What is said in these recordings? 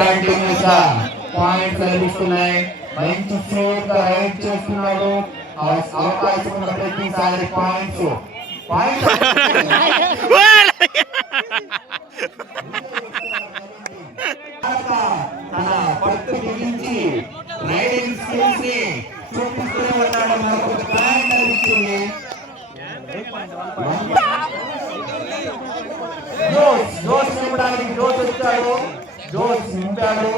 Continuous గా points లభిస్తున్నాయి. మంచి స్ట్రోక్ గా రైడ్ చేస్తున్నాడు. అవకాశం ఉన్న ప్రతిసారి పాయింట్స్ తన పట్టు బిగించి రైడింగ్ స్కిల్స్ ని చూపిస్తూ ఉన్నాడు. మనకు పాయింట్ లభిస్తుంది. జోస్ నింపడానికి జోస్ వచ్చాడు. జోస్ నింపాడు.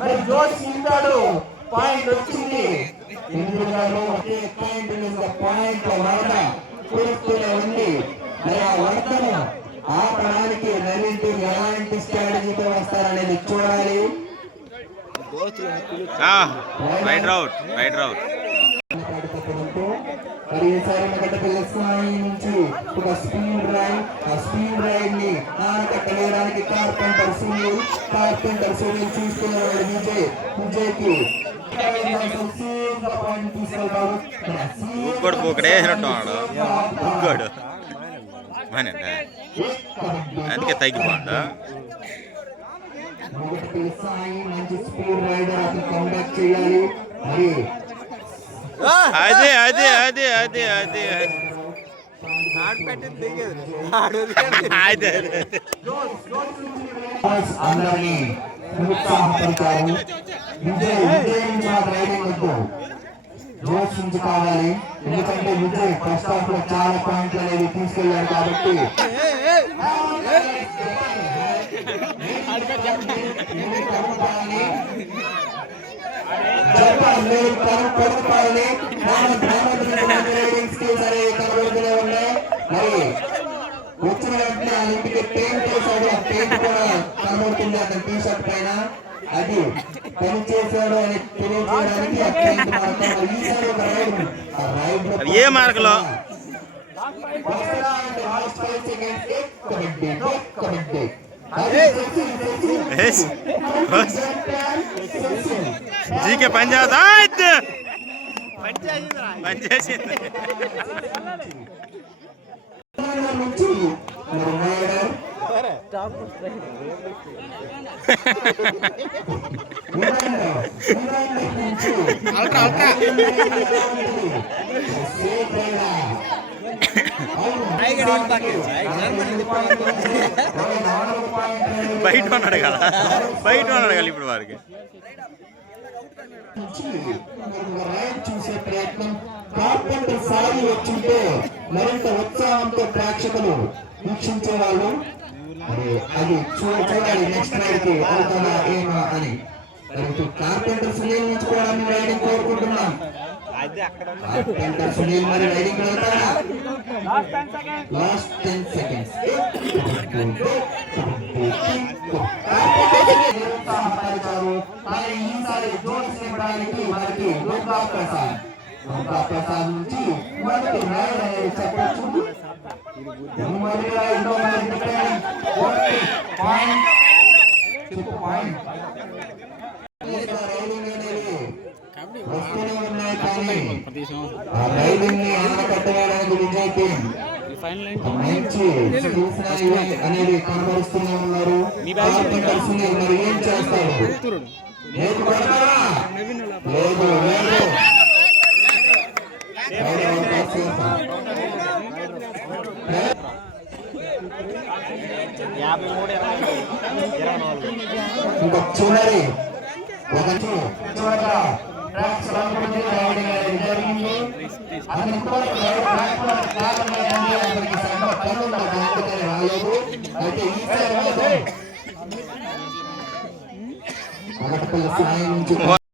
మరి జోస్ నింపాడు. పాయింట్ వచ్చింది. ఒకే పాయింట్ వరద కురుస్తూనే ఉంది. మరి ఆ వరదను ఆపడానికి నవీన్ టీం ఎలాంటి స్ట్రాటజీతో వస్తారనేది చూడాలి. మరి ఈసారి మగటపల్లి స్థాయి నుంచి ఒక స్పీడ్ రైడ్, ఆ స్పీడ్ రైడ్ ని ఆనకట్టలేడానికి కార్పెంటర్ సునీల్ చూసుకునేవాడు. విజయ్ కి అందుకే తగ్గిపోండా మగటపల్లి స్థాయి మంచి స్పీడ్ రైడర్ అతను కంబ్యాక్ చేయాలి. మరి అందరినీ ఉత్సాహపడతారు. విజయ్ రైడింగ్ వద్దు, జోష్ నుంచి కావాలి. ఎందుకంటే విజయ్ ఫస్ట్ హాఫ్ లో చాలా పాయింట్లు అనేది తీసుకెళ్లాడు కాబట్టి మరి వచ్చిన వెంటనే ఆ ఇంటికి పెయింట్ వేసాడు. ఆ పెయింట్ కూడా కనబడుతుంది అతని టీ షర్ట్ పైన. అది పని చేశాడు అని తెలియజేయడానికి ఆ పెయింట్ మాత్రం ఈసారి ఒక రైడ్ ఏ మార్గంలో జీకే పంచాయత్ పనిచేసింది. బయట ఉన్నాడు కదా ఇప్పుడు వారికి చూసే ప్రయత్నం కార్పెంటర్ సాగి వచ్చింటే మరింత ఉత్సాహంతో ప్రేక్షకులు వీక్షించేవాళ్ళు. అది చూడాలి నెక్స్ట్ రైడ్ కి అవుతుందా ఏమా అని. కార్పెంటర్ సునీల్ నుంచి కూడా రైడింగ్ కోరుకుంటున్నాం. కార్పెంటర్ సునీల్ మరి రైడింగ్ వెళ్తారా? Last 10 seconds. ఈసారి జోన్స్ నింపడానికి మనకి దుర్గా ప్రసాద్ నుంచి మొదటి రైడ్ అనేది చెప్పచ్చు. వస్తూనే ఉన్నాయి కానీ ఆ రైడింగ్ ని ఆనకట్టడానికి విజయ్ టీం మంచి అనేది కనబరుస్తూనే ఉన్నారు. మరి ఏం చేస్తారు? లేదు ఇంకా చివరి ఒక చివరిగా జరిగింది. రాలేదు. అయితే ఈసారి మగటపల్లి స్థాయి నుంచి